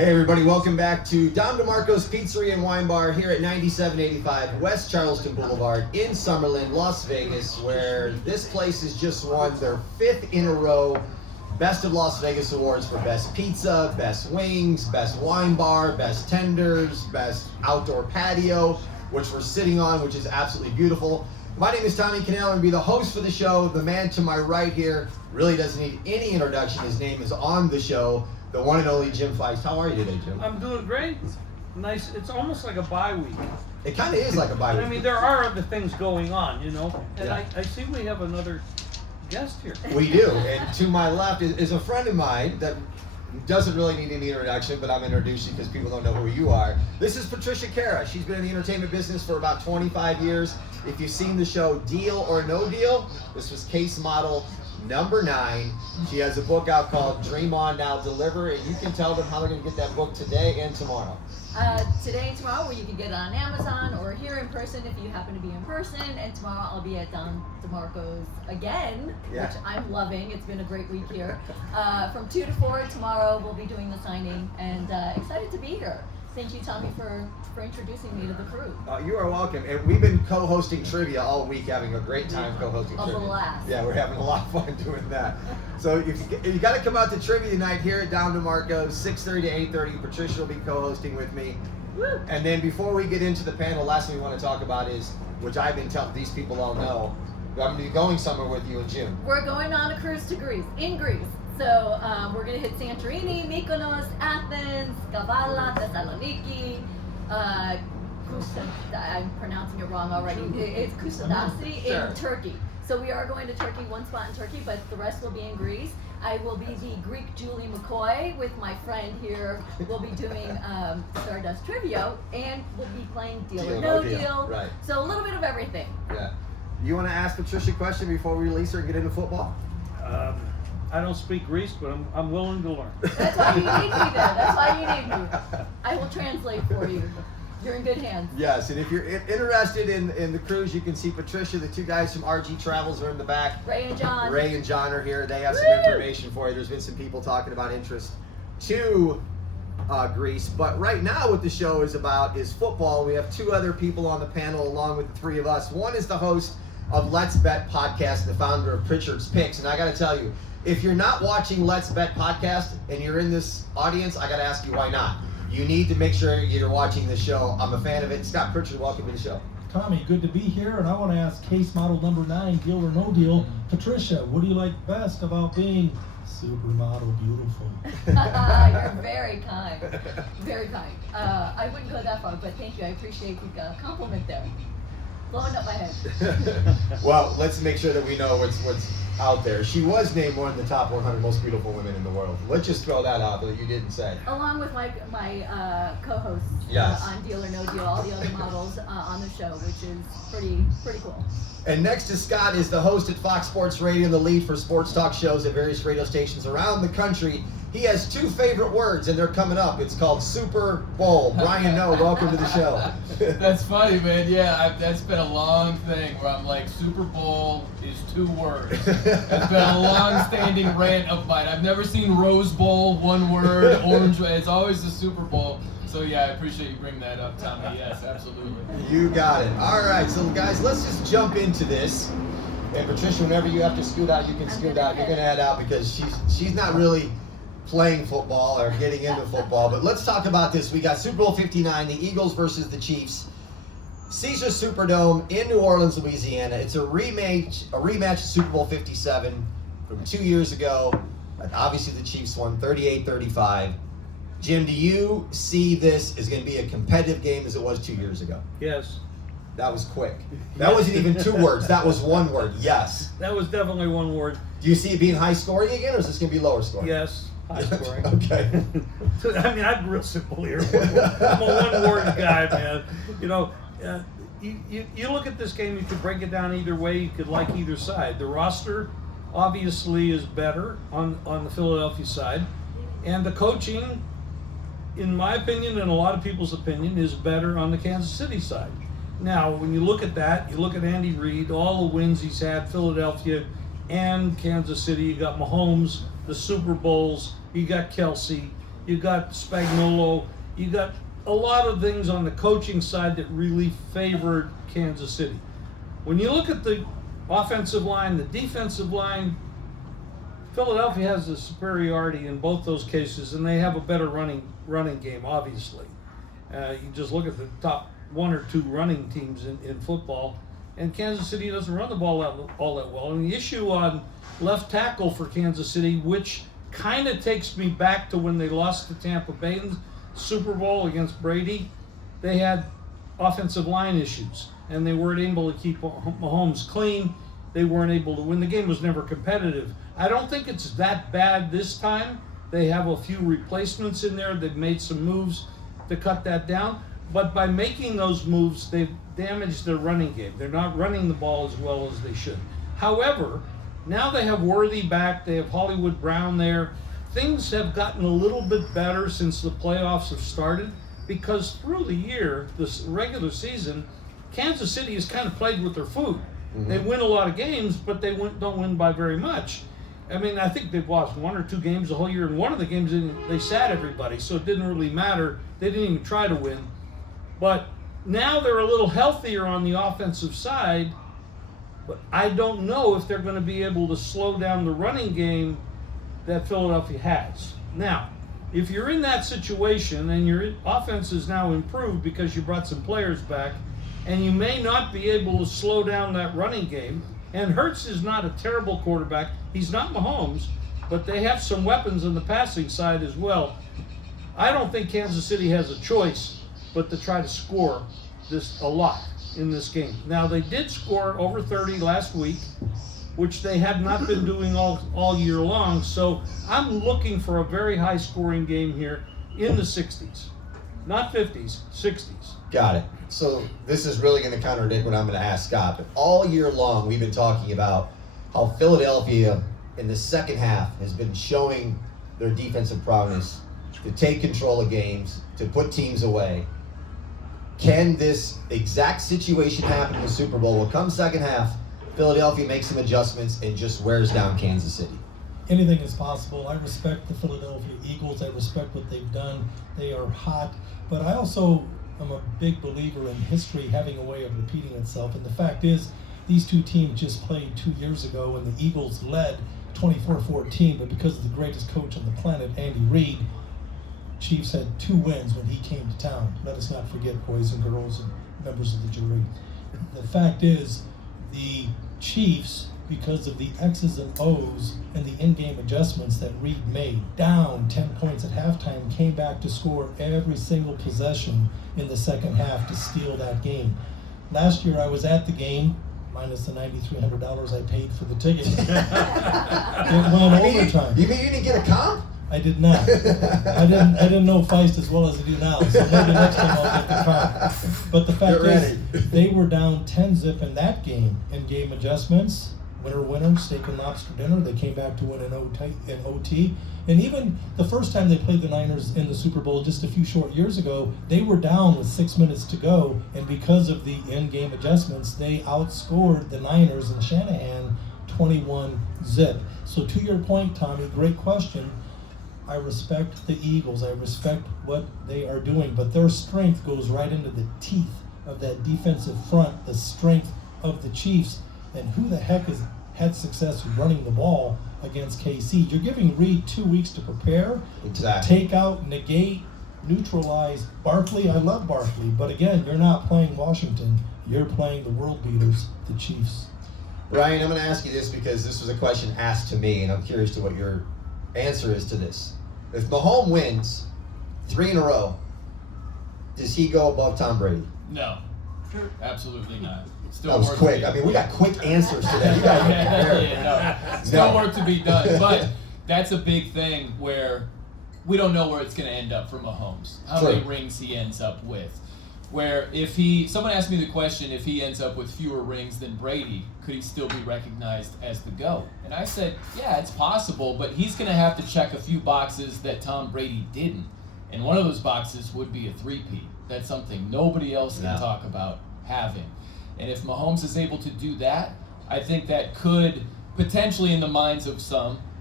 Hey everybody, welcome back to Dom DeMarco's Pizzeria and Wine Bar here at 9785 West Charleston Boulevard in Summerlin, Las Vegas, where this place has just won their 5th in a row Best of Las Vegas awards for best pizza, best wings, best wine bar, best tenders, best outdoor patio, which we're sitting on, which is absolutely beautiful. My name is Tommy Canale. I'm going to be the host for the show. The man to my right here really doesn't need any introduction. His name is on the show. The one and only Jim Feist. How are you today, Jim? I'm doing great. Nice. It's almost like a bye week. It kind of is like a bye week. I mean, there are other things going on, you know. And Yeah. I see we have another guest here. We do. And to my left is a friend of mine that doesn't really need any introduction, but I'm introducing because people don't know who you are. This is Patricia Kara. She's been in the entertainment business for about 25 years. If you've seen the show Deal or No Deal, this was case model number 9. She has a book out called Dream On Now Deliver, and you can tell them how they're going to get that book today and tomorrow. Today and tomorrow, where you can get it on Amazon or here in person if you happen to be in person. And tomorrow I'll be at Don DeMarco's again, Yeah. which I'm loving. It's been a great week here. From 2 to 4 tomorrow, we'll be doing the signing, and excited to be here. Thank you, Tommy, for introducing me to the crew. You are welcome. And we've been co-hosting trivia all week, having a great time co-hosting A trivia. blast. Yeah, we're having a lot of fun doing that. So if you got to come out to trivia night here at Don DeMarco's, 6:30 to 8:30. Patricia will be co-hosting with me. Woo! And then before we get into the panel, last thing we want to talk about is, which I've been telling these people all know, I'm going to be going somewhere with you in June. We're going on a cruise to Greece, in Greece. So we're going to hit Santorini, Mykonos, Athens, Kavala, Thessaloniki, I'm pronouncing it wrong already. It's Kousadasi Sure. in Turkey. So we are going to Turkey, one spot in Turkey, but the rest will be in Greece. I will be the Greek Julie McCoy with my friend here. We'll be doing Stardust Trivia, and we'll be playing Deal or No Deal. Right. So a little bit of everything. Yeah. You want to ask Patricia a question before we release her and get into football? I don't speak Greek, but I'm willing to learn. That's why you need me there. That's why you need me. I will translate for you. You're in good hands. Yes, and if you're interested in the cruise, you can see Patricia. The 2 guys from RG Travels are in the back. Ray and John. Ray and John are here. They have some Woo! information for you. There's been some people talking about interest to Greece. But right now what the show is about is football. We have 2 other people on the panel along with the 3 of us. One is the host of Let's Bet Podcast, the founder of Pritchard's Picks. And I got to tell you, if you're not watching Let's Bet Podcast and you're in this audience, I got to ask you why not. You need to make sure you're watching the show. I'm a fan of it. Scott Pritchard, welcome to the show. Tommy, good to be here, and I want to ask case model number 9, Deal or No Deal. Patricia, what do you like best about being supermodel beautiful? You're very kind. Very kind. I wouldn't go that far, but thank you. I appreciate the compliment there. Blowing up my head. Well, let's make sure that we know what's out there. She was named one of the top 100 most beautiful women in the world. Let's just throw that out that you didn't say. Along with my co-hosts Yes. on Deal or No Deal, all the other models on the show, which is pretty cool. And next to Scott is the host at Fox Sports Radio, the lead for sports talk shows at various radio stations around the country. He has 2 favorite words, and they're coming up. It's called Super Bowl. Brian No, welcome to the show. That's funny, man. Yeah, that's been a long thing where I'm like, Super Bowl is 2 words. It's been a long-standing rant of mine. I've never seen Rose Bowl, 1 word, Orange. It's always the Super Bowl. So yeah, I appreciate you bringing that up, Tommy. Yes, absolutely. You got it. All right, so guys, let's just jump into this. And Patricia, whenever you have to scoot out, you can scoot out. You're going to head out because she's not really playing football or getting into football. But let's talk about this. We got Super Bowl 59, the Eagles versus the Chiefs. Caesars Superdome in New Orleans, Louisiana. It's a rematch of Super Bowl 57 from 2 years ago. Obviously, the Chiefs won 38-35. Jim, do you see this as going to be a competitive game as it was 2 years ago? Yes. That was quick. That wasn't even 2 words. That was 1 word. Yes. That was definitely 1 word. Do you see it being high scoring again, or is this going to be lower scoring? Yes. High scoring. Okay. I mean, I'm real simple here. I'm a 1-word guy, man. You know, you look at this game, you could break it down either way. You could like either side. The roster obviously is better on the Philadelphia side. And the coaching, in my opinion and a lot of people's opinion, is better on the Kansas City side. Now, when you look at that, you look at Andy Reid, all the wins he's had, Philadelphia and Kansas City. You got Mahomes, the Super Bowls, you got Kelsey, you got Spagnuolo, you got a lot of things on the coaching side that really favored Kansas City. When you look at the offensive line, the defensive line, Philadelphia has the superiority in both those cases, and they have a better running game, obviously. You just look at the top 1 or 2 running teams in football, and Kansas City doesn't run the ball all that well. And the issue on left tackle for Kansas City, which kind of takes me back to when they lost to Tampa Bay in the Super Bowl against Brady, they had offensive line issues, and they weren't able to keep Mahomes clean. They weren't able to win. The game was never competitive. I don't think it's that bad this time. They have a few replacements in there. They've made some moves to cut that down. But by making those moves, they've damaged their running game. They're not running the ball as well as they should. However, now they have Worthy back. They have Hollywood Brown there. Things have gotten a little bit better since the playoffs have started, because through the year, this regular season, Kansas City has kind of played with their food. Mm-hmm. They win a lot of games, but they don't win by very much. I mean, I think they've lost 1 or 2 games the whole year, and one of the games they sat everybody, so it didn't really matter. They didn't even try to win. But now they're a little healthier on the offensive side, but I don't know if they're going to be able to slow down the running game that Philadelphia has. Now, if you're in that situation and your offense is now improved because you brought some players back, and you may not be able to slow down that running game, and Hurts is not a terrible quarterback. He's not Mahomes, but they have some weapons on the passing side as well. I don't think Kansas City has a choice but to try to score a lot in this game. Now, they did score over 30 last week, which they had not been doing all year long. So I'm looking for a very high scoring game here in the 60s. Not 50s, 60s. Got it. So this is really going to contradict what I'm going to ask Scott. But all year long, we've been talking about how Philadelphia in the second half has been showing their defensive prowess to take control of games, to put teams away. Can this exact situation happen in the Super Bowl? Well, come second half, Philadelphia makes some adjustments and just wears down Kansas City. Anything is possible. I respect the Philadelphia Eagles. I respect what they've done. They are hot. But I also am a big believer in history having a way of repeating itself. And the fact is, these two teams just played 2 years ago, and the Eagles led 24-14. But because of the greatest coach on the planet, Andy Reid, Chiefs had 2 wins when he came to town. Let us not forget, boys and girls and members of the jury. The fact is, the Chiefs, because of the X's and O's and the in-game adjustments that Reid made, down 10 points at halftime, came back to score every single possession in the second half to steal that game. Last year I was at the game, minus the $9,300 I paid for the ticket. It went overtime. You mean you didn't get a comp? I did not. I didn't know Feist as well as I do now, so maybe next time I'll get the comp. But the fact is, they were down 10-zip in that game. In-game adjustments, winner, steak and lobster dinner. They came back to win in OT. And even the first time they played the Niners in the Super Bowl just a few short years ago, they were down with 6 minutes to go. And because of the in-game adjustments, they outscored the Niners and Shanahan 21-zip. So to your point, Tommy, great question. I respect the Eagles. I respect what they are doing, but their strength goes right into the teeth of that defensive front, the strength of the Chiefs, and who the heck has had success running the ball against KC? You're giving Reid 2 weeks to prepare, exactly. Take out, negate, neutralize Barkley. I love Barkley, but again, you're not playing Washington. You're playing the world beaters, the Chiefs. Ryan, I'm going to ask you this because this was a question asked to me, and I'm curious to what your answer is to this. If Mahomes wins 3 in a row, does he go above Tom Brady? No, absolutely not. Still that was quick. I mean, we got quick answers today. You got Still work to be done, but that's a big thing where we don't know where it's going to end up for Mahomes. How many rings he ends up with? Where if someone asked me the question, if he ends up with fewer rings than Brady, could he still be recognized as the GOAT? And I said, yeah, it's possible, but he's going to have to check a few boxes that Tom Brady didn't. And one of those boxes would be a 3-peat. That's something nobody else can talk about having. And if Mahomes is able to do that, I think that could potentially, in the minds of some,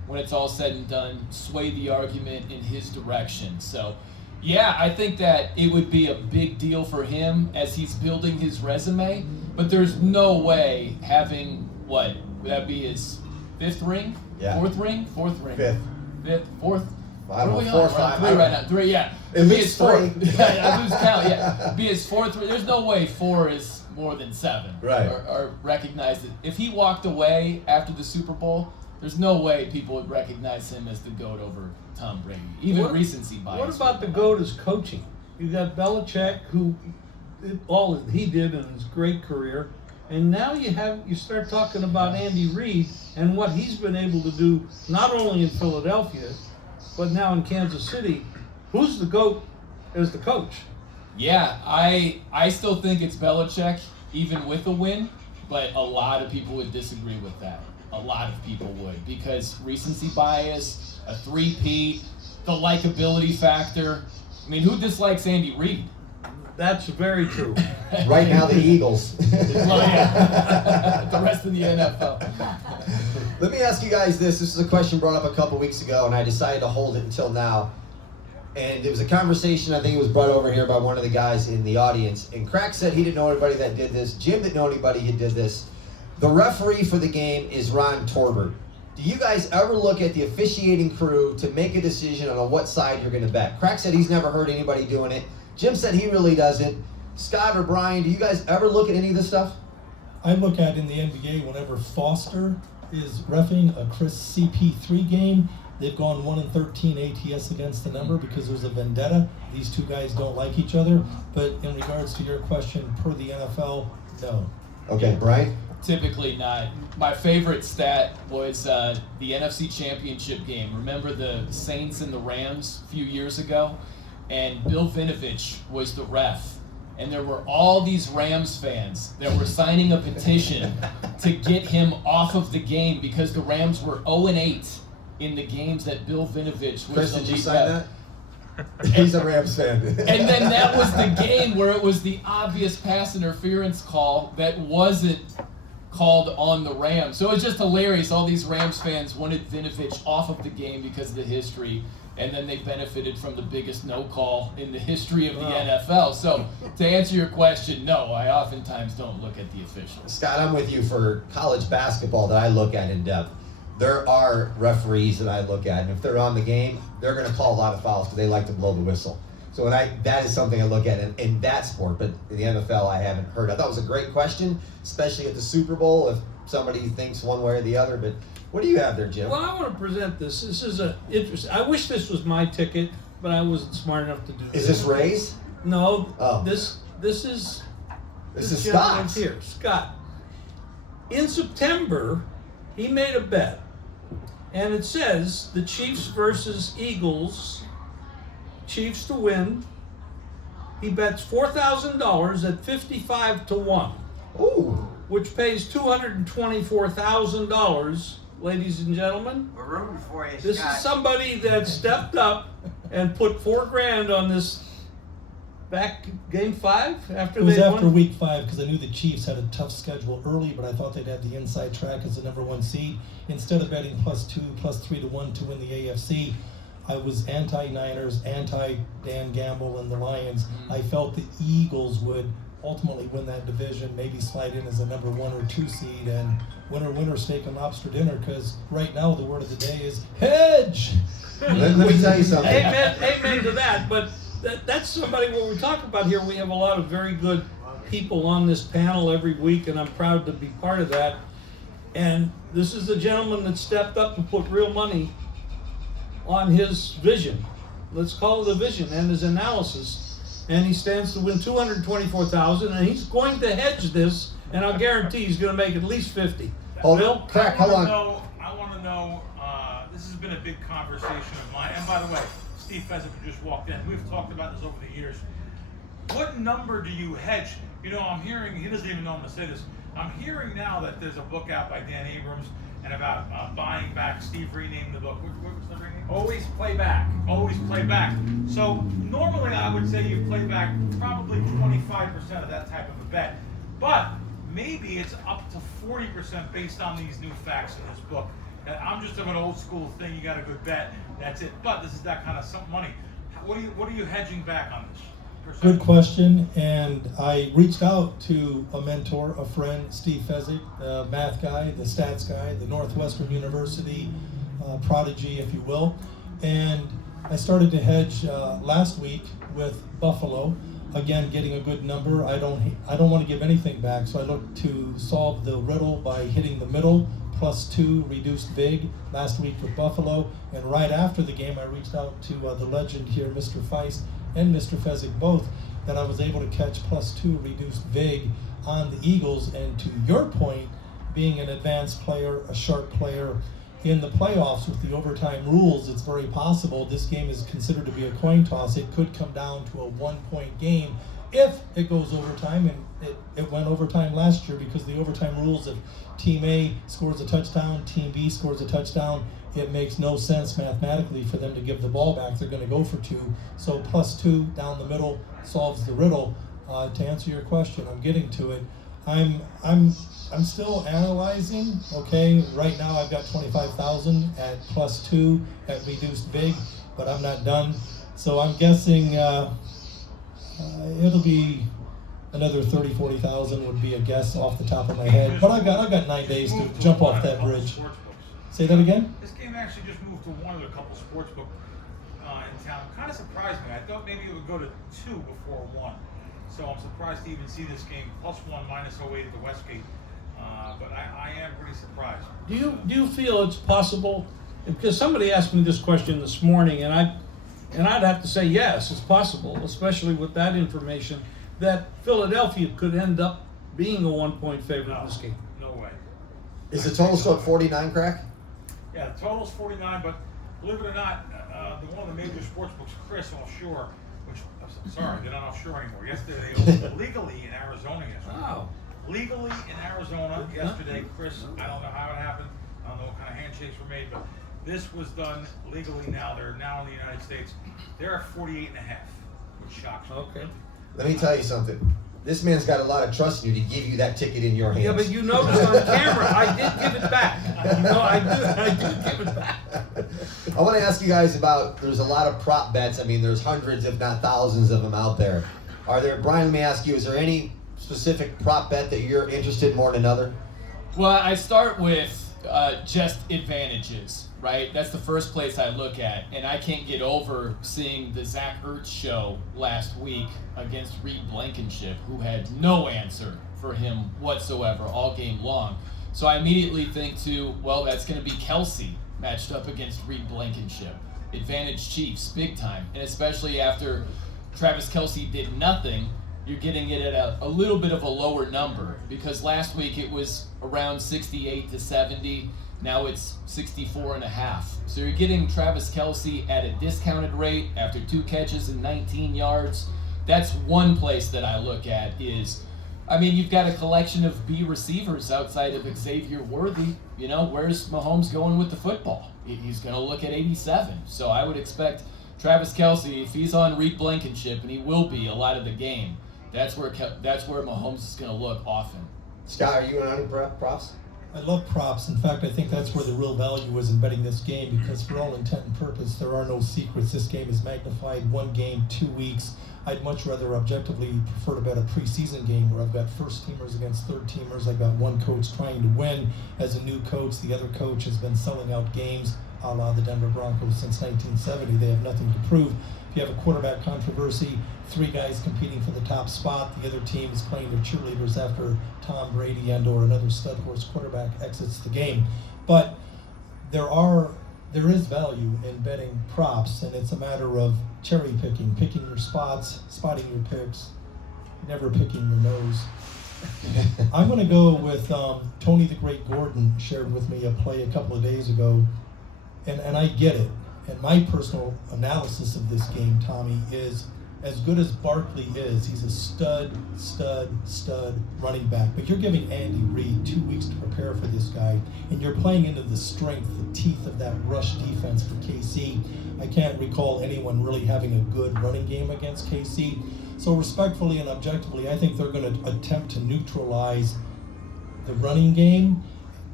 when it's all said and done, sway the argument in his direction. So, yeah, I think that it would be a big deal for him as he's building his resume, but there's no way having, what, would that be his 5th ring? Yeah. 4th ring? 4th ring. 5th. 4th? I don't What know, are we 4 or on? 5. 3 right now. 3, yeah. At Be least his 4th. 3. Yeah, I lose count, yeah. Be his 4th ring. There's no way 4 is more than 7. Right. Or recognize it. If he walked away after the Super Bowl, there's no way people would recognize him as the GOAT over Tom Brady. Even recency bias. What about the GOAT as coaching? You got Belichick, who all he did in his great career, and now you start talking about Andy Reid and what he's been able to do, not only in Philadelphia, but now in Kansas City. Who's the GOAT as the coach? Yeah, I still think it's Belichick, even with a win, but a lot of people would disagree with that. A lot of people would, because recency bias, a 3-peat, the likability factor. I mean, who dislikes Andy Reid? That's very true. Right now, the Eagles. Well, yeah. The rest of the NFL. Let me ask you guys this. This is a question brought up a couple weeks ago, and I decided to hold it until now. And it was a conversation, I think it was brought over here by one of the guys in the audience. And Crack said he didn't know anybody that did this. Jim didn't know anybody who did this. The referee for the game is Ron Torbert. Do you guys ever look at the officiating crew to make a decision on what side you're going to bet? Crack said he's never heard anybody doing it. Jim said he really doesn't. Scott or Brian, do you guys ever look at any of this stuff? I look at in the NBA whenever Foster is reffing a Chris CP3 game, they've gone 1-13 ATS against the number because there's a vendetta. These two guys don't like each other. But in regards to your question, per the NFL, no. Okay, Brian? Typically not. My favorite stat was the NFC Championship game. Remember the Saints and the Rams a few years ago? And Bill Vinovich was the ref. And there were all these Rams fans that were signing a petition to get him off of the game because the Rams were 0-8 in the games that Bill Vinovich was Chris, the did you lead sign ref. that? He's a Rams fan. And then that was the game where it was the obvious pass interference call that wasn't called on the Rams. So it was just hilarious. All these Rams fans wanted Vinovich off of the game because of the history, and then they benefited from the biggest no call in the history of the NFL. So to answer your question, no, I oftentimes don't look at the officials. Scott, I'm with you for college basketball that I look at in depth. There are referees that I look at, and if they're on the game, they're going to call a lot of fouls because they like to blow the whistle. So that is something I look at in that sport, but in the NFL I haven't heard. I thought it was a great question, especially at the Super Bowl, if somebody thinks one way or the other. But what do you have there, Jim? Well, I want to present this. This is a interesting. I wish this was my ticket, but I wasn't smart enough to do this. Is this Ray's? No. Oh. This is Scott's. here. Scott. In September, he made a bet, and it says the Chiefs versus Eagles. Chiefs to win. He bets $4,000 at 55-1. Ooh. Which pays $224,000, ladies and gentlemen. We're rooting for you, This Scott. is somebody that stepped up and put $4,000 on this back game 5 after It was they after won. week 5 because I knew the Chiefs had a tough schedule early, but I thought they'd have the inside track as the number 1 seed. Instead of betting +2, +3 to 1 to win the AFC, I was anti-Niners, anti-Dan Gamble and the Lions. I felt the Eagles would ultimately win that division, maybe slide in as a number 1 or 2 seed, and winner, steak and lobster dinner, because right now the word of the day is hedge! Let me tell you something. Amen to that. But that's somebody what we're talking about here. We have a lot of very good people on this panel every week, and I'm proud to be part of that. And this is the gentleman that stepped up and put real money on his vision. Let's call it a vision and his analysis. And he stands to win $224,000, and he's going to hedge this, and I'll guarantee he's going to make at least 50. Bill? Crack, hold on. I want to know, this has been a big conversation of mine. And by the way, Steve Pheasant just walked in. We've talked about this over the years. What number do you hedge? You know, I'm hearing, he doesn't even know I'm going to say this. I'm hearing now that there's a book out by Dan Abrams and about buying back. Steve renamed the book. What was the rename? Always play back. Always play back. So normally I would say you play back probably 25% of that type of a bet. But maybe it's up to 40% based on these new facts in this book. And I'm just of an old school thing. You got a good bet, that's it. But this is that kind of money. What are you hedging back on this? Good question, and I reached out to a mentor, a friend, Steve Fezzik, the math guy, the stats guy, the Northwestern University prodigy, if you will, and I started to hedge last week with Buffalo. Again, getting a good number. I don't want to give anything back, so I look to solve the riddle by hitting the middle, +2 reduced vig last week with Buffalo, and right after the game I reached out to the legend here, Mr. Feist and Mr. Fezzik both, that I was able to catch +2 reduced vig on the Eagles. And to your point, being an advanced player, a sharp player, in the playoffs with the overtime rules, it's very possible this game is considered to be a coin toss. It could come down to a 1-point game if it goes overtime, and it went overtime last year because the overtime rules, if Team A scores a touchdown, Team B scores a touchdown, it makes no sense mathematically for them to give the ball back. They're going to go for 2. So +2 down the middle solves the riddle. To answer your question, I'm getting to it. I'm still analyzing. Okay, right now I've got 25,000 at +2 at reduced vig, but I'm not done. So I'm guessing it'll be another 30,000-40,000 would be a guess off the top of my head. But I got 9 days to jump off that bridge. Say that again? This game actually just moved to one of the couple sportsbook in town. Kind of surprised me. I thought maybe it would go to 2 before 1. So I'm surprised to even see this game +1 -08 at the Westgate. But I am pretty surprised. Do you feel it's possible? Because somebody asked me this question this morning, and I'd have to say yes, it's possible, especially with that information, that Philadelphia could end up being a 1-point favorite in this game. No way. Is the total still at 49, Crack? Yeah, the total's 49, but believe it or not, one of the major sports books, Chris Offshore, which, I'm sorry, they're not offshore anymore. Yesterday, they were legally in Arizona yesterday. Wow. Legally in Arizona yesterday, Chris, I don't know how it happened. I don't know what kind of handshakes were made, but this was done legally now. They're now in the United States. They're at 48.5, which shocks me. Okay. Let me tell you something. This man's got a lot of trust in you to give you that ticket in your hands. Yeah, but you noticed on camera, I did give it back. I did give it back. I want to ask you guys about, there's a lot of prop bets. I mean, there's hundreds, if not thousands of them out there. Brian, let me ask you, is there any specific prop bet that you're interested in more than another? Well, I start with just advantages, right? That's the first place I look at, and I can't get over seeing the Zach Ertz show last week against Reed Blankenship, who had no answer for him whatsoever all game long. So I immediately think well, that's going to be Kelsey matched up against Reed Blankenship. Advantage Chiefs, big time, and especially after Travis Kelsey did nothing, you're getting it at a little bit of a lower number, because last week it was around 68 to 70. Now it's 64.5. So you're getting Travis Kelsey at a discounted rate after 2 catches and 19 yards. That's one place that I look at is, you've got a collection of B receivers outside of Xavier Worthy. Where's Mahomes going with the football? He's going to look at 87. So I would expect Travis Kelsey, if he's on Reed Blankenship, and he will be a lot of the game, that's where Mahomes is going to look often. Scott, are you in on props? I love props. In fact, I think that's where the real value is in betting this game, because for all intent and purpose, there are no secrets. This game is magnified 1 game, 2 weeks. I'd much rather objectively prefer to bet a preseason game where I've got first teamers against third teamers. I've got one coach trying to win as a new coach. The other coach has been selling out games, a la the Denver Broncos since 1970. They have nothing to prove. If you have a quarterback controversy, 3 guys competing for the top spot, the other team is playing their cheerleaders after Tom Brady and or another stud horse quarterback exits the game. But there is value in betting props, and it's a matter of cherry picking your spots, spotting your picks, never picking your nose. I'm going to go with Tony the Great Gordon shared with me a play a couple of days ago, and I get it. And my personal analysis of this game, Tommy, is as good as Barkley is, he's a stud running back. But you're giving Andy Reid 2 weeks to prepare for this guy, and you're playing into the strength, the teeth of that rush defense for KC. I can't recall anyone really having a good running game against KC. So respectfully and objectively, I think they're going to attempt to neutralize the running game.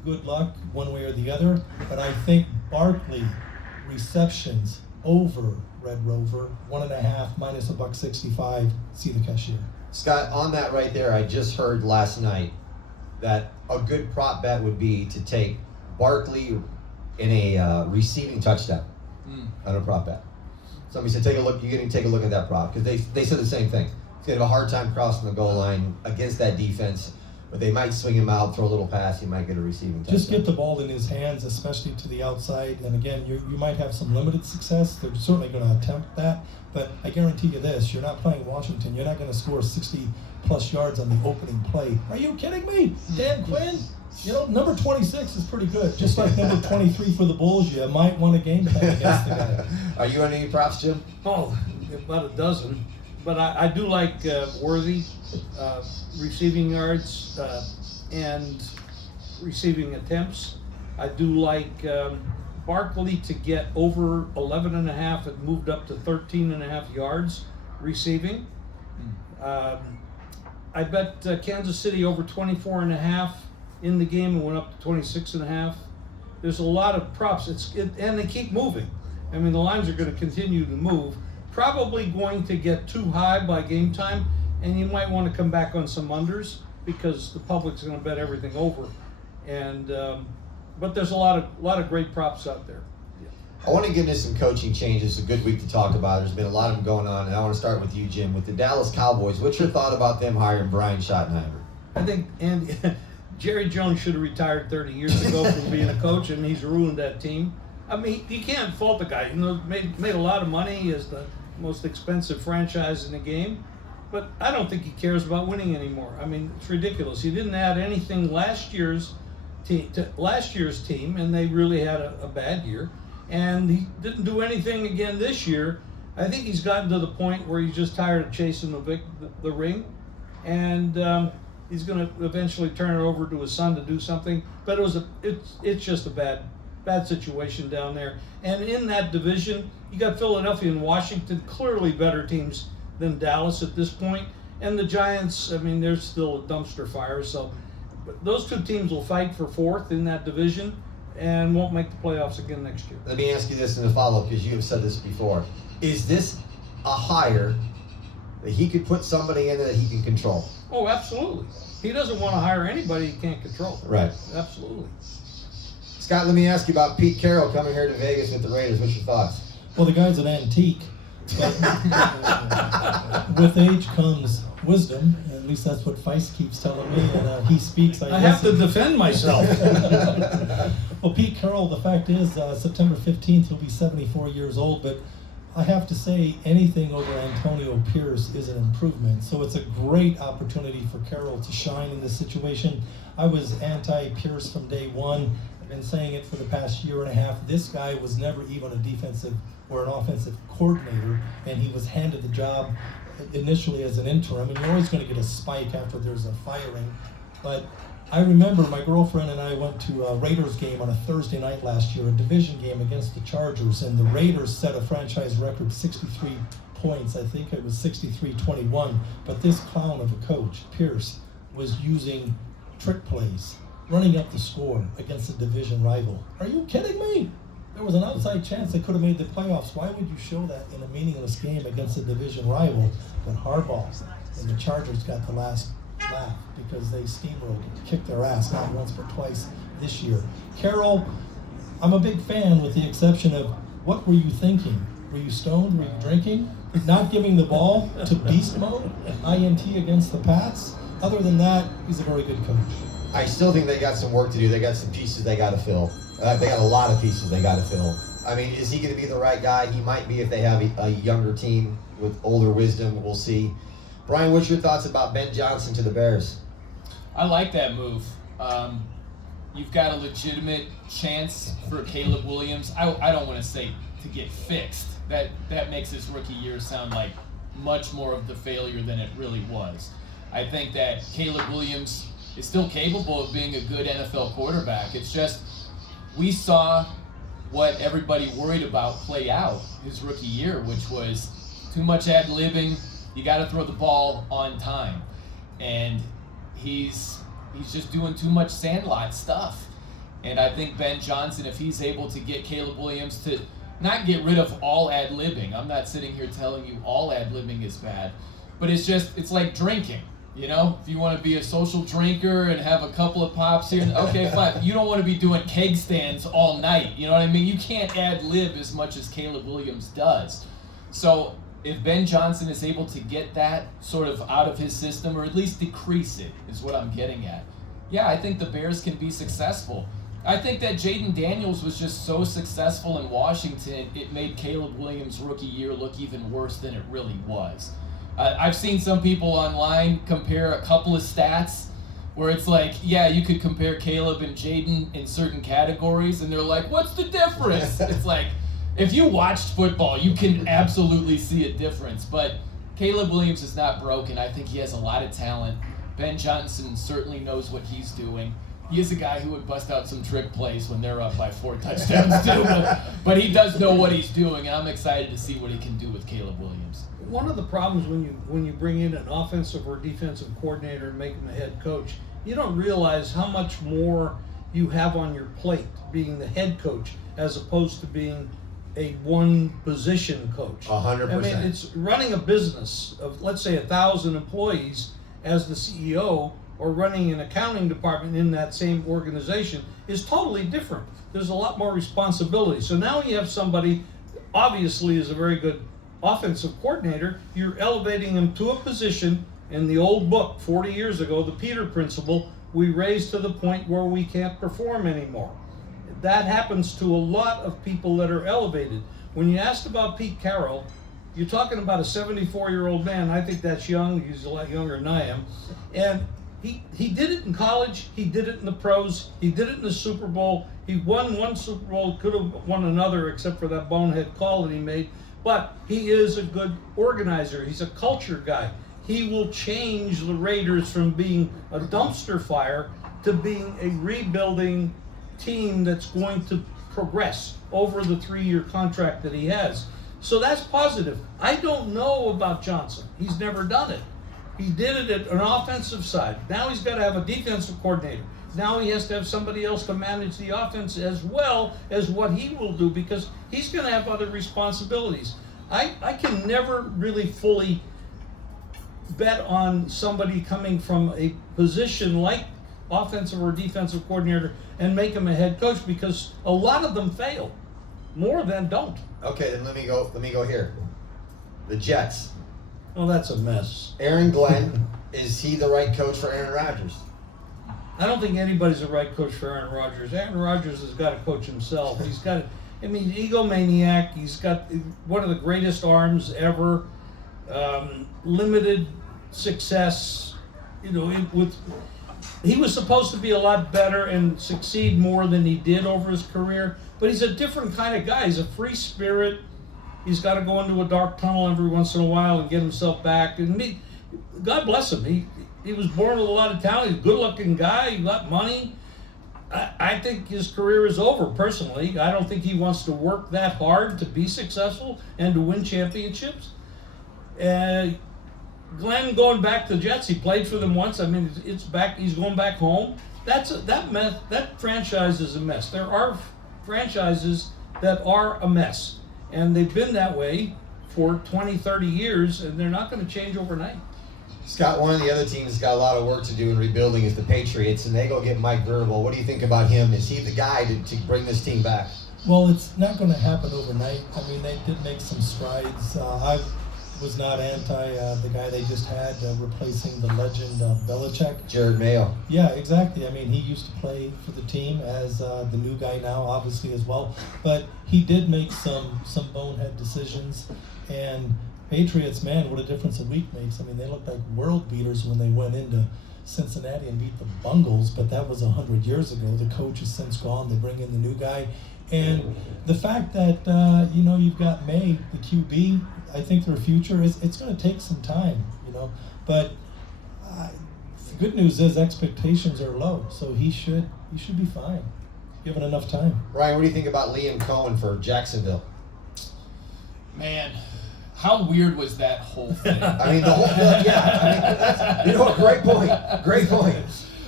good luck one way or the other, but I think Barkley receptions over Red Rover, 1.5 minus $1.65. See the cashier. Scott, on that right there, I just heard last night that a good prop bet would be to take Barkley in a receiving touchdown on a prop bet. Somebody said, take a look. You're going to take a look at that prop because they said the same thing. He's going to have a hard time crossing the goal line against that defense, but they might swing him out, throw a little pass. He might get a receiving touchdown. Just get the ball in his hands, especially to the outside. And again, you might have some limited success. They're certainly going to attempt that. But I guarantee you this, you're not playing Washington. You're not going to score 60-plus yards on the opening play. Are you kidding me? Dan Quinn? You know, number 26 is pretty good. Just like number 23 for the Bulls, you might want a game plan against the guy. Are you on any props, Jim? Oh, about a dozen. But I do like Worthy, receiving yards and receiving attempts. I do like Barkley to get over 11.5. It moved up to 13.5 yards receiving. I bet Kansas City over 24.5 in the game and went up to 26.5. There's a lot of props. And they keep moving. I mean, the lines are going to continue to move. Probably going to get too high by game time, and you might want to come back on some unders because the public's going to bet everything over. And but there's a lot of great props out there. I want to get into some coaching changes. It's a good week to talk about. There's been a lot of them going on, and I want to start with you, Jim. With the Dallas Cowboys, what's your thought about them hiring Brian Schottenheimer? I think Jerry Jones should have retired 30 years ago from being a coach, and he's ruined that team. I mean, you can't fault the guy. You know, made a lot of money. He is the most expensive franchise in the game, but I don't think he cares about winning anymore. I mean, it's ridiculous. He didn't add anything last year's team, and they really had a bad year. And he didn't do anything again this year. I think he's gotten to the point where he's just tired of chasing the ring, and he's going to eventually turn it over to his son to do something. But it's just a bad situation down there. And in that division, you got Philadelphia and Washington, clearly better teams than Dallas at this point. And the Giants, I mean, they're still a dumpster fire. So but those two teams will fight for fourth in that division and won't make the playoffs again next year. Let me ask you this in a follow-up, because you have said this before. Is this a hire that he could put somebody in that he can control? Oh, absolutely. He doesn't want to hire anybody he can't control. Right. Absolutely. Scott, let me ask you about Pete Carroll coming here to Vegas with the Raiders. What's your thoughts? Well, the guy's an antique. But with age comes wisdom. At least that's what Feist keeps telling me. And he speaks. I have to defend myself. Well, Pete Carroll, the fact is, September 15th, he'll be 74 years old. But I have to say, anything over Antonio Pierce is an improvement. So it's a great opportunity for Carroll to shine in this situation. I was anti-Pierce from day one. I've been saying it for the past year and a half. This guy was never even a defensive or an offensive coordinator, and he was handed the job initially as an interim. And you're always going to get a spike after there's a firing. But I remember my girlfriend and I went to a Raiders game on a Thursday night last year, a division game against the Chargers, and the Raiders set a franchise record 63 points. I think it was 63-21. But this clown of a coach, Pierce, was using trick plays, running up the score against a division rival. Are you kidding me? There was an outside chance they could have made the playoffs. Why would you show that in a meaningless game against a division rival? But Harbaugh and the Chargers got the last laugh because they steamrolled and kicked their ass not once but twice this year. Carroll, I'm a big fan with the exception of what were you thinking? Were you stoned? Were you drinking? Not giving the ball to beast mode? INT against the Pats? Other than that, he's a very good coach. I still think they got some work to do. They got some pieces they got to fill. They got a lot of pieces they got to fill. I mean, is he going to be the right guy? He might be if they have a younger team with older wisdom. We'll see. Brian, what's your thoughts about Ben Johnson to the Bears? I like that move. You've got a legitimate chance for Caleb Williams. I don't want to say to get fixed. That makes his rookie year sound like much more of the failure than it really was. I think that Caleb Williams is still capable of being a good NFL quarterback. It's just we saw what everybody worried about play out his rookie year, which was too much ad-libbing. You got to throw the ball on time. And he's just doing too much sandlot stuff. And I think Ben Johnson, if he's able to get Caleb Williams to not get rid of all ad-libbing, I'm not sitting here telling you all ad-libbing is bad, but it's like drinking. You know, if you want to be a social drinker and have a couple of pops here, okay, fine. You don't want to be doing keg stands all night. You know what I mean? You can't ad-lib as much as Caleb Williams does. So if Ben Johnson is able to get that sort of out of his system, or at least decrease it, is what I'm getting at. Yeah, I think the Bears can be successful. I think that Jaden Daniels was just so successful in Washington, it made Caleb Williams' rookie year look even worse than it really was. I've seen some people online compare a couple of stats where it's like, yeah, you could compare Caleb and Jaden in certain categories, and they're like, what's the difference? It's like, if you watched football, you can absolutely see a difference. But Caleb Williams is not broken. I think he has a lot of talent. Ben Johnson certainly knows what he's doing. He is a guy who would bust out some trick plays when they're up by 4 touchdowns too, but he does know what he's doing, and I'm excited to see what he can do with Caleb Williams. One of the problems when you bring in an offensive or defensive coordinator and make him the head coach, you don't realize how much more you have on your plate being the head coach as opposed to being a one position coach. 100%. I mean, it's running a business of, let's say, 1,000 employees as the CEO, or running an accounting department in that same organization is totally different. There's a lot more responsibility. So now you have somebody, obviously is a very good offensive coordinator, you're elevating him to a position in the old book 40 years ago, the Peter Principle, we raise to the point where we can't perform anymore. That happens to a lot of people that are elevated. When you asked about Pete Carroll, you're talking about a 74-year-old man. I think that's young. He's a lot younger than I am. And he did it in college. He did it in the pros. He did it in the Super Bowl. He won one Super Bowl, could have won another except for that bonehead call that he made. But he is a good organizer. He's a culture guy. He will change the Raiders from being a dumpster fire to being a rebuilding team that's going to progress over the 3-year contract that he has. So that's positive. I don't know about Johnson. He's never done it. He did it at an offensive side. Now he's got to have a defensive coordinator. Now he has to have somebody else to manage the offense as well as what he will do, because he's going to have other responsibilities. I can never really fully bet on somebody coming from a position like offensive or defensive coordinator and make him a head coach, because a lot of them fail. More than don't. Okay, then let me go here. The Jets. Well, that's a mess. Aaron Glenn, is he the right coach for Aaron Rodgers? I don't think anybody's the right coach for Aaron Rodgers. Aaron Rodgers has got to coach himself. He's got, egomaniac. He's got one of the greatest arms ever. Limited success. He was supposed to be a lot better and succeed more than he did over his career. But he's a different kind of guy. He's a free spirit. He's got to go into a dark tunnel every once in a while and get himself back. And God bless him. He was born with a lot of talent. He's a good-looking guy. He got money. I think his career is over, personally. I don't think he wants to work that hard to be successful and to win championships. Glenn going back to the Jets, he played for them once. I mean, it's back. He's going back home. That franchise is a mess. There are franchises that are a mess. And they've been that way for 20, 30 years, and they're not going to change overnight. Scott, one of the other teams that's got a lot of work to do in rebuilding is the Patriots, and they go get Mike Vrabel. What do you think about him? Is he the guy to bring this team back? Well, it's not going to happen overnight. I mean, they did make some strides. I was not anti the guy they just had replacing the legend Belichick. Jared Mayo. Yeah, exactly. I mean, he used to play for the team as the new guy now, obviously, as well. But he did make some bonehead decisions. And Patriots, man, what a difference a week makes. I mean, they looked like world beaters when they went into Cincinnati and beat the Bungles, but that was 100 years ago. The coach is since gone. They bring in the new guy. And the fact that, you've got May, the QB, I think their future it's going to take some time, But the good news is expectations are low, so he should be fine, given enough time. Ryan, what do you think about Liam Cohen for Jacksonville? Man, how weird was that whole thing? I mean, great point. Great point.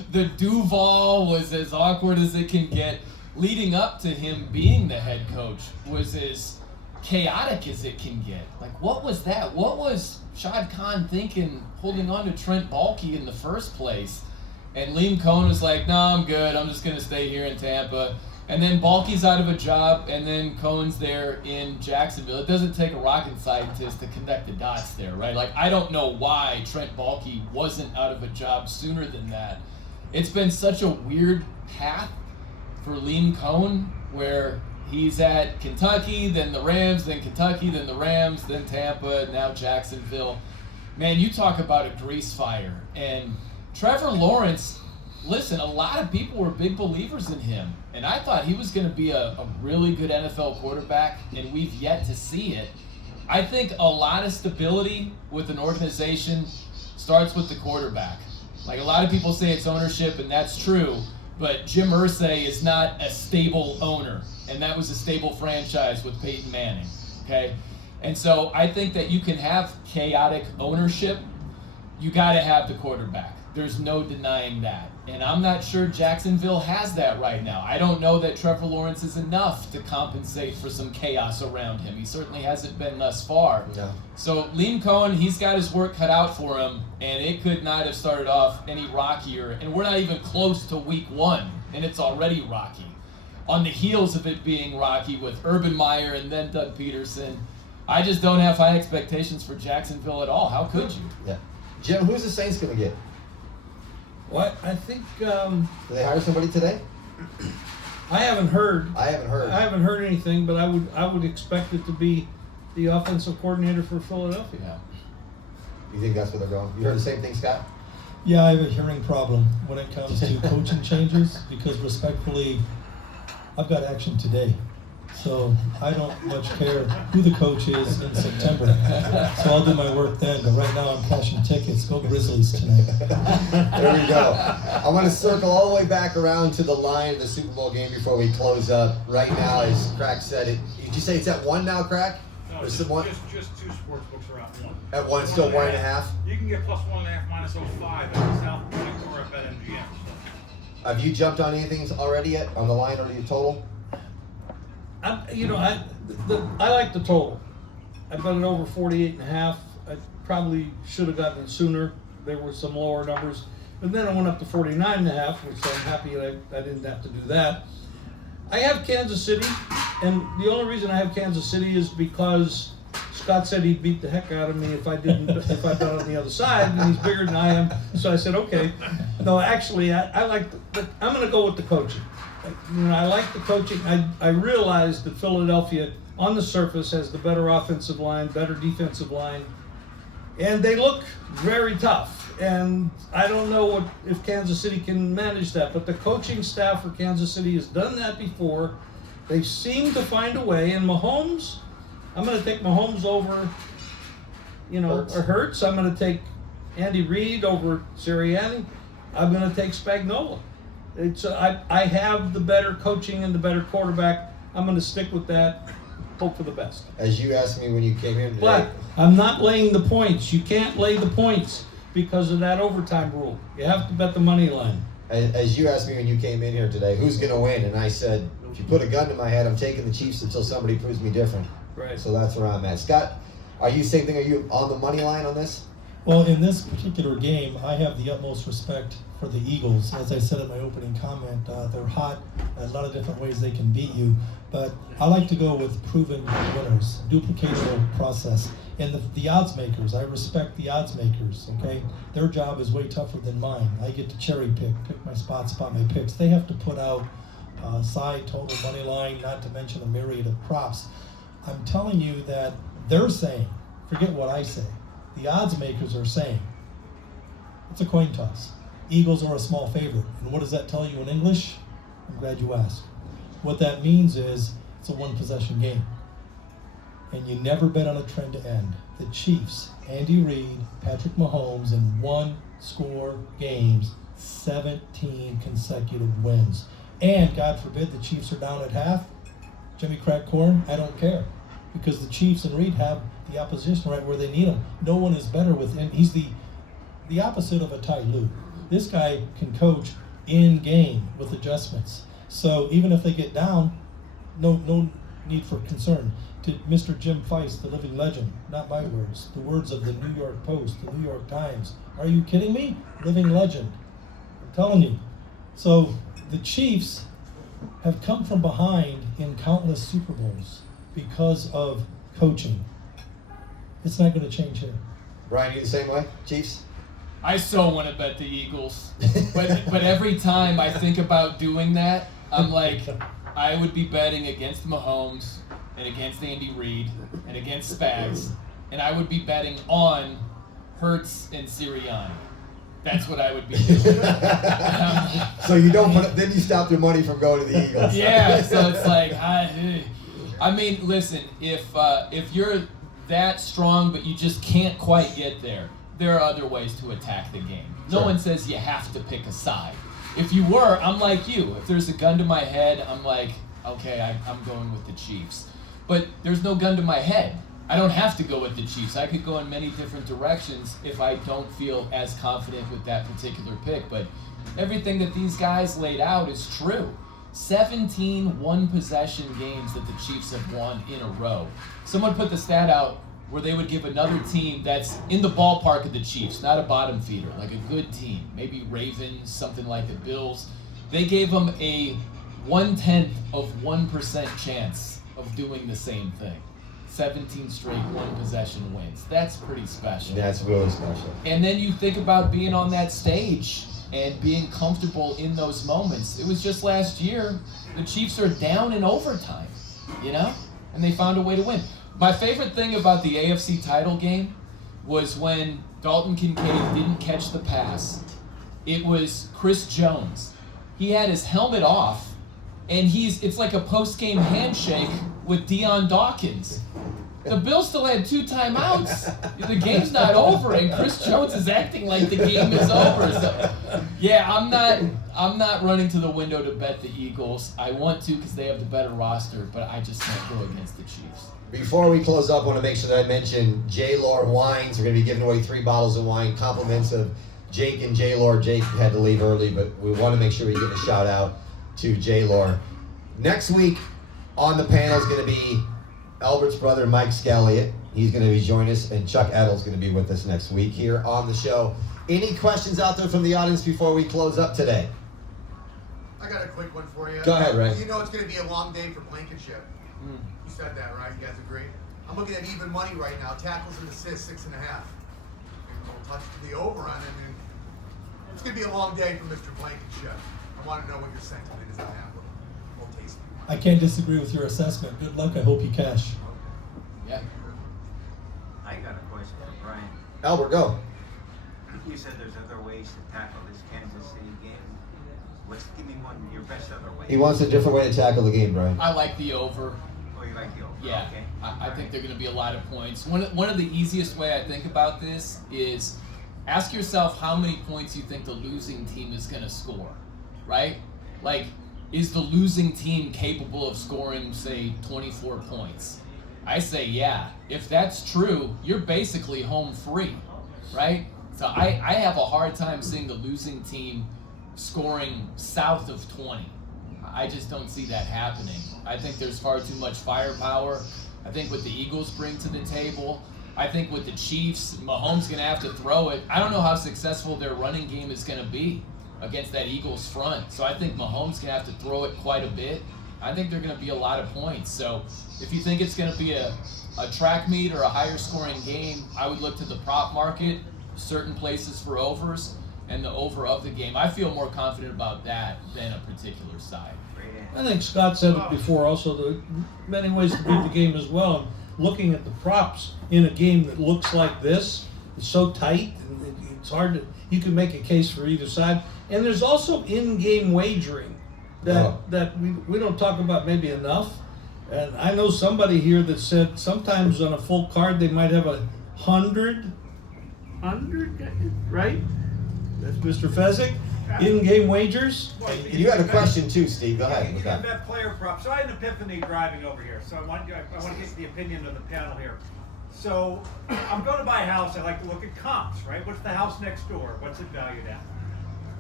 the Duval was as awkward as it can get. Leading up to him being the head coach was as chaotic as it can get. Like, what was that? What was Shad Khan thinking holding on to Trent Baalke in the first place? And Liam Cohen was like, no, I'm good. I'm just going to stay here in Tampa. And then Baalke's out of a job, and then Cohen's there in Jacksonville. It doesn't take a rocket scientist to connect the dots there, right? Like, I don't know why Trent Baalke wasn't out of a job sooner than that. It's been such a weird path for Liam Cohen, where he's at Kentucky, then the Rams, then Kentucky, then the Rams, then Tampa, now Jacksonville. Man, you talk about a grease fire. And Trevor Lawrence, listen, a lot of people were big believers in him. And I thought he was going to be a really good NFL quarterback, and we've yet to see it. I think a lot of stability with an organization starts with the quarterback. Like, a lot of people say it's ownership, and that's true. But Jim Irsay is not a stable owner, and that was a stable franchise with Peyton Manning, okay? And so I think that you can have chaotic ownership. You got to have the quarterback. There's no denying that. And I'm not sure Jacksonville has that right now. I don't know that Trevor Lawrence is enough to compensate for some chaos around him. He certainly hasn't been thus far. No. So Liam Cohen, he's got his work cut out for him, and it could not have started off any rockier. And we're not even close to week 1, and it's already rocky. On the heels of it being rocky with Urban Meyer and then Doug Peterson, I just don't have high expectations for Jacksonville at all. How could you? Yeah. Jim, who's the Saints going to get? What I think Did they hire somebody today? I haven't heard. I haven't heard anything, but I would expect it to be the offensive coordinator for Philadelphia. Yeah. You think that's where they're going? You heard the same thing, Scott? Yeah, I have a hearing problem when it comes to coaching changes because respectfully, I've got action today. So I don't much care who the coach is in September. So I'll do my work then. But right now I'm cashing tickets. Go Grizzlies tonight. There we go. I want to circle all the way back around to the line of the Super Bowl game before we close up. Right now, as Crack said, did you say it's at 1 now, Crack? No, Or just, some one? just 2 sports books are at 1. At 1, still 1.5? You can get plus 1.5 minus 05 at South Point or at BetMGM. Have you jumped on anything already yet on the line or the total? I like the total. I bet it over 48.5. I probably should have gotten it sooner. There were some lower numbers. But then I went up to 49.5, which I'm happy I didn't have to do that. I have Kansas City, and the only reason I have Kansas City is because Scott said he'd beat the heck out of me if I bet on the other side, and he's bigger than I am. So I said, okay. No, actually, I like I'm going to go with the coaching. I like the coaching. I realize that Philadelphia, on the surface, has the better offensive line, better defensive line, and they look very tough. And I don't know if Kansas City can manage that, but the coaching staff for Kansas City has done that before. They seem to find a way. And Mahomes, I'm going to take Mahomes over, Hurts. I'm going to take Andy Reid over Sirianni. I'm going to take Spagnuolo. I have the better coaching and the better quarterback. I'm going to stick with that. Hope for the best. As you asked me when you came in today. But I'm not laying the points. You can't lay the points because of that overtime rule. You have to bet the money line. As you asked me when you came in here today, who's going to win? And I said, if you put a gun to my head, I'm taking the Chiefs until somebody proves me different. Right. So that's where I'm at. Scott, are you same thing? Are you on the money line on this? Well, in this particular game, I have the utmost respect for the Eagles. As I said in my opening comment, they're hot. A lot of different ways they can beat you. But I like to go with proven winners, duplicatable process. And the odds makers, I respect the odds makers, okay? Their job is way tougher than mine. I get to cherry pick my spots, spot my picks. They have to put out side, total, money line, not to mention a myriad of props. I'm telling you that they're saying, forget what I say, the odds makers are saying, it's a coin toss. Eagles are a small favorite. And what does that tell you in English? I'm glad you asked. What that means is it's a one-possession game. And you never bet on a trend to end. The Chiefs, Andy Reid, Patrick Mahomes, in one-score games, 17 consecutive wins. And, God forbid, the Chiefs are down at half. Jimmy Crack Corn, I don't care. Because the Chiefs and Reid have the opposition right where they need them. No one is better with him. He's the opposite of a Ty Lue. This guy can coach in game with adjustments. So even if they get down, no need for concern. To Mr. Jim Feist, the living legend, not my words, the words of the New York Post, the New York Times. Are you kidding me? Living legend. I'm telling you. So the Chiefs have come from behind in countless Super Bowls because of coaching. It's not going to change here. Brian, you the same way? Chiefs? I so want to bet the Eagles, but every time I think about doing that, I'm like, I would be betting against Mahomes and against Andy Reid and against Spags, and I would be betting on Hurts and Sirianni. That's what I would be doing. So you don't put, then you stop your money from going to the Eagles. Yeah, so it's like, I mean, listen, if you're that strong but you just can't quite get there, there are other ways to attack the game. No Sure. one says you have to pick a side. If you were, I'm like you. If there's a gun to my head, I'm like, okay, I'm going with the Chiefs. But there's no gun to my head. I don't have to go with the Chiefs. I could go in many different directions if I don't feel as confident with that particular pick. But everything that these guys laid out is true. 17 one-possession games that the Chiefs have won in a row. Someone put the stat out where they would give another team that's in the ballpark of the Chiefs, not a bottom feeder, like a good team, maybe Ravens, something like the Bills. They gave them a 0.1% chance of doing the same thing. 17 straight one-possession wins. That's pretty special. That's really special. And then you think about being on that stage and being comfortable in those moments. It was just last year, the Chiefs are down in overtime, you know? And they found a way to win. My favorite thing about the AFC title game was when Dalton Kincaid didn't catch the pass. It was Chris Jones. He had his helmet off, and it's like a post-game handshake with Deion Dawkins. The Bills still had 2 timeouts. The game's not over, and Chris Jones is acting like the game is over. So, yeah, I'm not running to the window to bet the Eagles. I want to because they have the better roster, but I just can't go against the Chiefs. Before we close up, I want to make sure that I mention J-Lore Wines. We're going to be giving away 3 bottles of wine, compliments of Jake and J-Lore. Jake had to leave early, but we want to make sure we give a shout out to J-Lore. Next week on the panel is going to be Albert's brother, Mike Scalliott. He's going to be joining us, and Chuck Edel's going to be with us next week here on the show. Any questions out there from the audience before we close up today? I got a quick one for you. Go ahead, Ray. You know it's going to be a long day for Blankenship. You said that, right? You guys agree? I'm looking at even money right now. Tackles and assists, 6.5. And we'll touch the over on it. And it's going to be a long day for Mr. Blankenship. I want to know what your sentiment is on that. We'll taste it. I can't disagree with your assessment. Good luck. I hope you cash. Yeah. I got a question for Brian. Albert, go. You said there's other ways to tackle this Kansas City game. Give me one, your best other way. He wants a different way to tackle the game, Brian. I like the over. Oh, you like the over? Yeah, Okay. I think they're going to be a lot of points. One of the easiest way I think about this is ask yourself how many points you think the losing team is going to score, right? Like, is the losing team capable of scoring, say, 24 points? I say yeah. If that's true, you're basically home free, right? So I have a hard time seeing the losing team scoring south of 20. I just don't see that happening. I think there's far too much firepower. I think what the Eagles bring to the table, I think with the Chiefs, Mahomes going to have to throw it. I don't know how successful their running game is going to be against that Eagles front. So I think Mahomes going to have to throw it quite a bit. I think they're going to be a lot of points. So if you think it's going to be a track meet or a higher scoring game, I would look to the prop market, certain places for overs, and the over of the game. I feel more confident about that than a particular side. I think Scott said it before also, there are many ways to beat the game as well. Looking at the props in a game that looks like this, it's so tight, and it's hard to, you can make a case for either side. And there's also in-game wagering that we don't talk about maybe enough. And I know somebody here that said sometimes on a full card they might have 100, right? That's Mr. Fezzik. In-game wagers. You had a question too, Steve. Go ahead. You can bet player props. So I had an epiphany driving over here. So I want to get the opinion of the panel here. So I'm going to buy a house. I like to look at comps, right? What's the house next door? What's it valued at?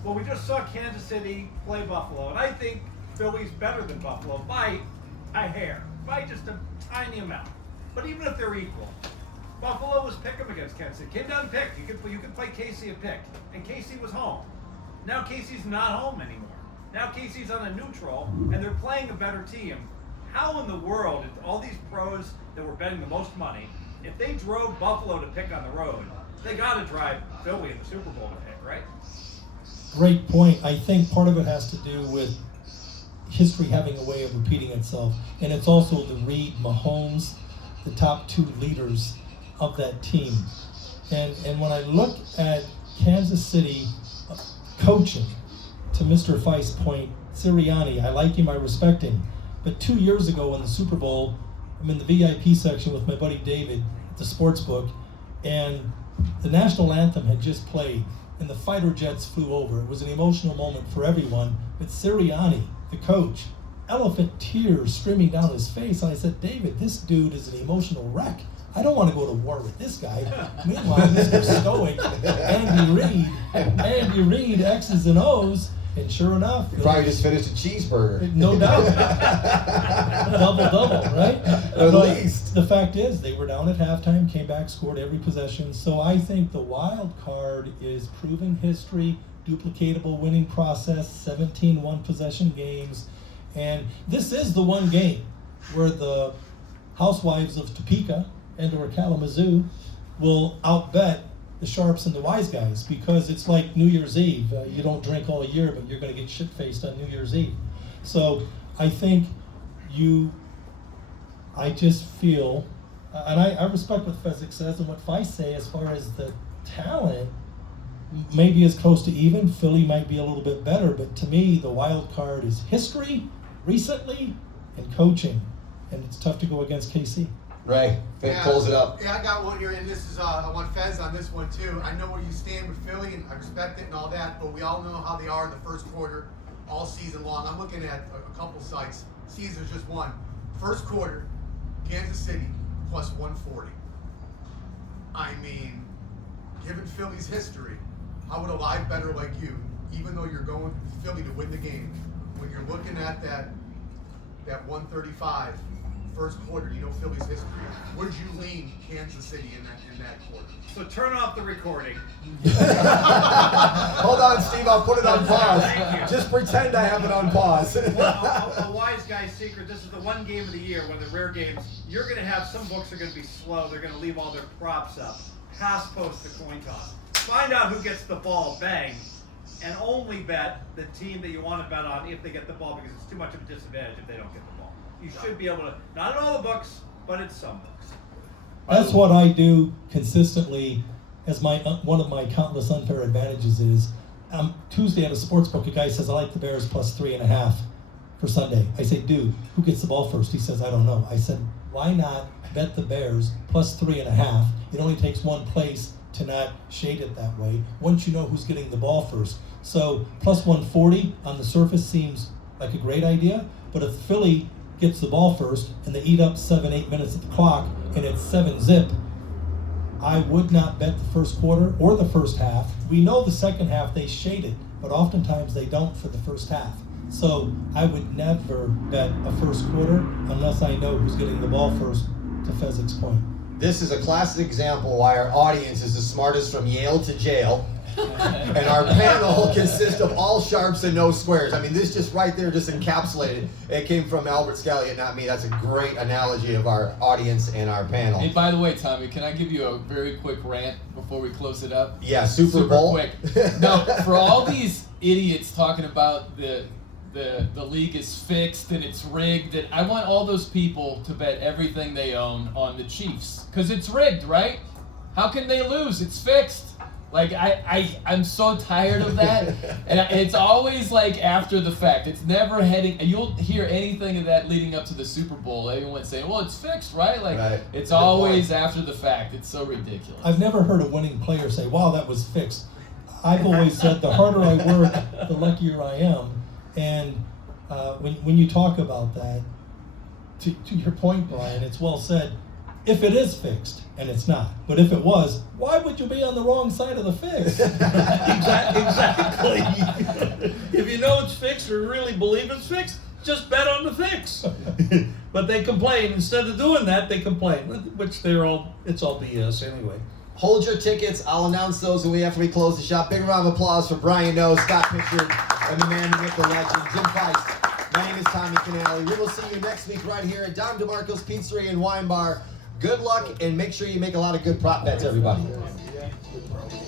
Well, we just saw Kansas City play Buffalo, and I think Philly's better than Buffalo by a hair, by just a tiny amount. But even if they're equal, Buffalo was pick 'em against Kansas City. Came down and picked. You could play Casey a pick, and Casey was home. Now Casey's not home anymore. Now Casey's on a neutral, and they're playing a better team. How in the world, if all these pros that were betting the most money, if they drove Buffalo to pick on the road, they got to drive Philly in the Super Bowl to pick, right? Great point. I think part of it has to do with history having a way of repeating itself, and it's also the Reid, Mahomes, the top two leaders of that team. And when I look at Kansas City coaching, to Mr. Feist's point, Sirianni, I like him, I respect him. But 2 years ago in the Super Bowl, I'm in the VIP section with my buddy David at the sports book, and the national anthem had just played, and the fighter jets flew over. It was an emotional moment for everyone, but Sirianni, the coach, elephant tears streaming down his face. And I said, David, this dude is an emotional wreck. I don't want to go to war with this guy. Meanwhile, Mr. Stoic, Andy Reid, X's and O's, and sure enough, You probably just finished a cheeseburger. no doubt, double, right? At But least. the fact is, they were down at halftime, came back, scored every possession. So I think the wild card is proven history, duplicatable winning process, 17 one-possession games, and this is the one game where the housewives of Topeka and or Kalamazoo will outbet the sharps and the wise guys, because it's like New Year's Eve. You don't drink all year, but you're going to get shit-faced on New Year's Eve. So I think I just feel, and I respect what Fezzik says and what Feist say as far as the talent, maybe as close to even. Philly might be a little bit better, but to me, the wild card is history, recently, and coaching. And it's tough to go against KC. Ray, pulls it up. Yeah, I got one here, and this is, I want Fez on this one too. I know where you stand with Philly, and I respect it and all that, but we all know how they are in the first quarter all season long. I'm looking at a couple sites. Season's just one. First quarter, Kansas City plus 140. I mean, given Philly's history, how would a live bettor like you, even though you're going Philly to win the game, when you're looking at that 135 first quarter, you know Philly's history, would you lean Kansas City in that quarter? So turn off the recording. Hold on, Steve, I'll put it on pause. Thank you. Just pretend I have it on pause. A wise guy's secret. This is the one game of the year, one of the rare games. You're going to have some books are going to be slow. They're going to leave all their props up. Pass post the coin toss. Find out who gets the ball, bang, and only bet the team that you want to bet on if they get the ball, because it's too much of a disadvantage if they don't get the ball. You should be able to, not in all the books, but in some books. That's what I do consistently as one of my countless unfair advantages is, Tuesday at a sports book, a guy says, I like the Bears plus 3.5 for Sunday. I say, dude, who gets the ball first? He says, I don't know. I said, why not bet the Bears plus 3.5? It only takes one place to not shade it that way once you know who's getting the ball first. So plus 140 on the surface seems like a great idea, but if Philly gets the ball first and they eat up 7-8 minutes of the clock and it's 7-zip, I would not bet the first quarter or the first half. We know the second half they shade it, but oftentimes they don't for the first half. So I would never bet a first quarter unless I know who's getting the ball first, to Fezzik's point. This is a classic example why our audience is the smartest from Yale to jail. And our panel consists of all sharps and no squares. I mean, this just right there just encapsulated. It came from Albert Scalia, not me. That's a great analogy of our audience and our panel. Hey, by the way, Tommy, can I give you a very quick rant before we close it up? Yeah, Super Bowl. quick. No, for all these idiots talking about the league is fixed and it's rigged, and I want all those people to bet everything they own on the Chiefs, because it's rigged, right? How can they lose? It's fixed. Like, I'm so tired of that. And it's always like after the fact. It's never heading, you'll hear anything of that leading up to the Super Bowl. Everyone's saying, well, it's fixed, right? Like, right. It's Good always point. after the fact. It's so ridiculous. I've never heard a winning player say, wow, that was fixed. I've always said the harder I work, the luckier I am. And when you talk about that, to your point, Brian, it's well said. if it is fixed, and it's not. But if it was, why would you be on the wrong side of the fix? Exactly. If you know it's fixed or really believe it's fixed, just bet on the fix. But they complain. Instead of doing that, they complain, which it's all BS anyway. Hold your tickets. I'll announce those after we close the shop. Big round of applause for Brian No, Scott Pritchard, and the man, the myth, the legend, Jim Feist. My name is Tommy Canale. We will see you next week right here at Don DeMarco's Pizzeria and Wine Bar. Good luck, and make sure you make a lot of good prop bets, everybody.